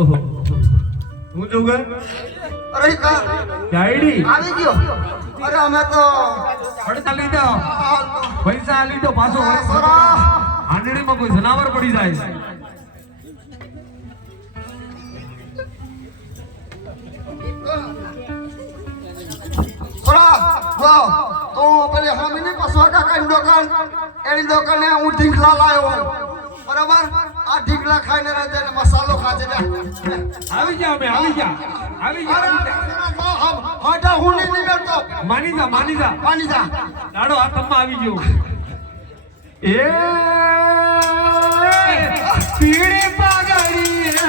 ઓહો. હું જોગર અરે કા? ડાયડી આવી ગયો. અરે અમે તો પડતા લીધો પૈસા આ લીધો પાછો હાંડણીમાં કોઈ જનાવર પડી જાય. તો પેલી હામીની પસવા કાકાની દુકાન. એની દુકાને હું ઢીંગલા લાવ્યો. બરાબર? આ ઢીંગલા ખાઈને રહે છે આવી જા અમે આવી જા આવી જા હાટા હું માની જા માની જા. પાણી જા દાડો હાથમાં આવી ગયો. એ પીડી પાઘડી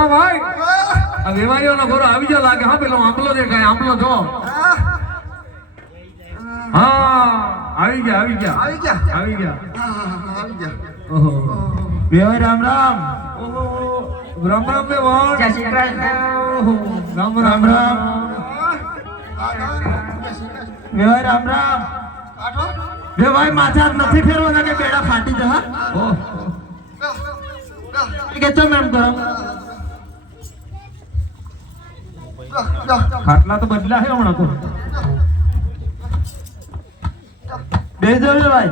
આ વેવાઈઓનો ઘોડો આવી જાવ લાગે. હા પેલો આંબલો દેખાય. આંબલો જો. હા આવી ગયા આવી ગયા. આવી ગયા. આવી ગયા. આવી ગયા. ઓહો. વેવાઈ રામ રામ. ઓહો. રામ રામ વેવાઈ જય શ્રી કૃષ્ણ. રામ રામ રામ. વેવાઈ રામ રામ. વેવાઈ માથા નથી ફેરવાના કે બેડા ફાટી જા ઓહ. કે ચમ એમ કરો? ખાટલા તો બદલા છે હમણાં તો. બે જો ભાઈ.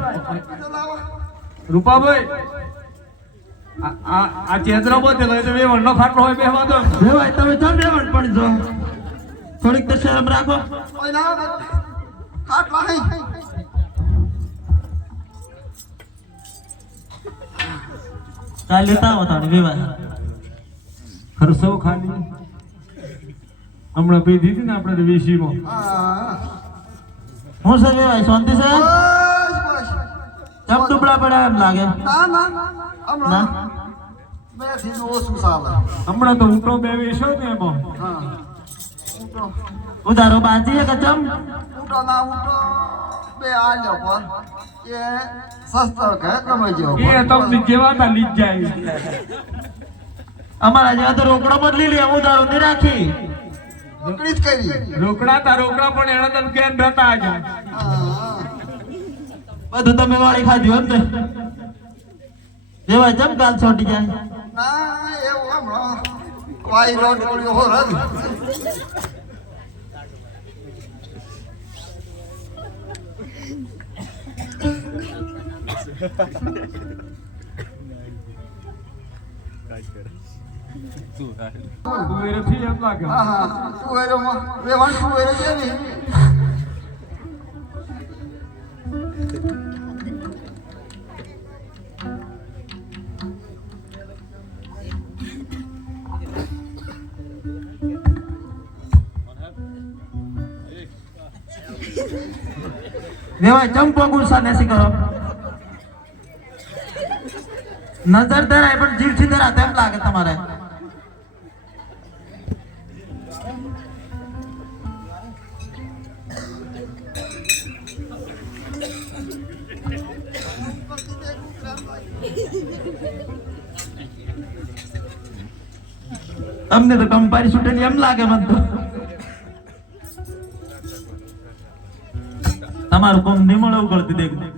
રૂપાભાઈ આ આ- આ ચેતરો બધેલો તો બે વણનો ખાટલો હોય બેહવા દો. બે ભાઈ તમે ચાલ બે વણ પણ જો થોડીક તો શરમ રાખો. કાલ લેતા આવો તાણી બે ભાઈ. ખરસો ખાલી. હમણાં પી દીધી ને આપણે વેશીમાં હું. સર વિવાહ શાંતિ છે કેમ દુબળા પડ્યા એમ લાગે? ના હમણાં તો ઊંટો બે વેશો ને એમાં. ઉધારો બાજી કે ચમ? એ તમને જેવાતા લીજ જાય અમારા જેવા તો રોકડો બદલી લે ઉધારો ની રાખી. રોકડા તા રોકડા પણ એના તને કેમ રહેતા આ બધું તમે વાળી ખાધું એમ ને? દેવા જમ કાલ છોટી જાય. વેરેથી એમ લાગે વિવાહ ચંપો ગુસ્સા નથી કરો. નજર ધરાય, પણ જીવથી ધરા તેમ લાગે તમારે. અમને તો કંપારી છૂટેલી એમ લાગે મને તો. તમારું કોમ નિમળ ઉગળતી દેખ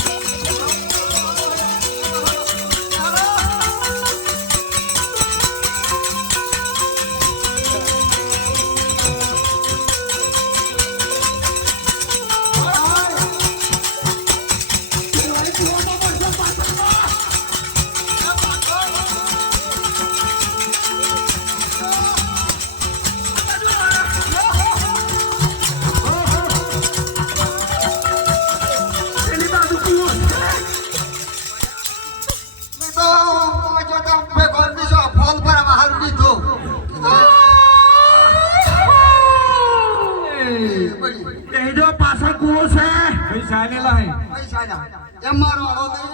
કહેજો પાછળ કુવો છે પૈસા ને લાય પૈસા એમ મારો આવો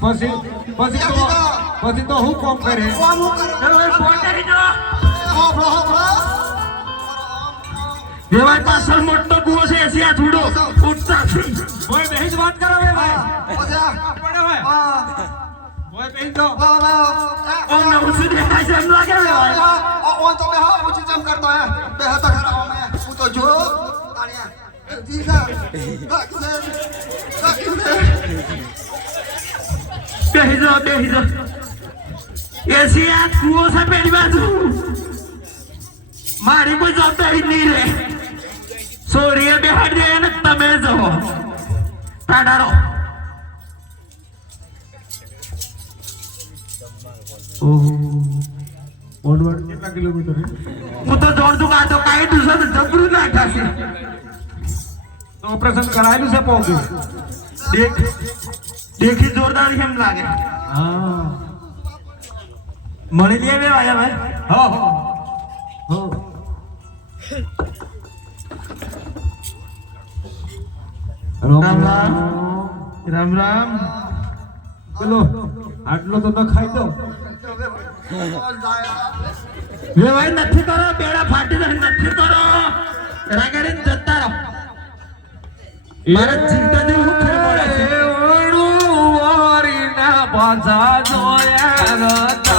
પછી પછી તો પછી તો હું કોમ કરે? કરે? દેવાય પાછળ મોટો કુવો છે એસી આ થોડો ઉઠતા ઓય બેહી જ વાત કરાવે ભાઈ. પડે હોય ઓય બેહી તો વાહ, વાહ. ઓમ ને ઉસી દેખાય છે એમ લાગે ભાઈ. કરતો હે. ખરા ઓમે. હું તો જો. તાણિયા. એ દીકરા. રાખજે. રાખજે. બેહી જાઓ બેહી જાઓ એસી આ કૂવો છે પેલી બાજુ મારી કોઈ જવાબદારી નહીં રે સોરીએ બેહાડી દે ને તમે જવો ટાટારો ઓહો કેટલા કિલોમીટર હું તો દોડતું કાઢતો કાંઈ દુસો તો જબરું નાખાશે ઓપરેશન કરાયેલું છે પોપી દેખી જોરદાર કેમ લાગે મળી લે બે વાજા ભાઈ હો હો રામ રામ આટલો તો તો ખાઈ દો બે ભાઈ નથી કરો બેડા ફાટી નથી કરો રાગડે જતા મારા ચિંતા જેવું હું ફેર પડે પાછા જોયા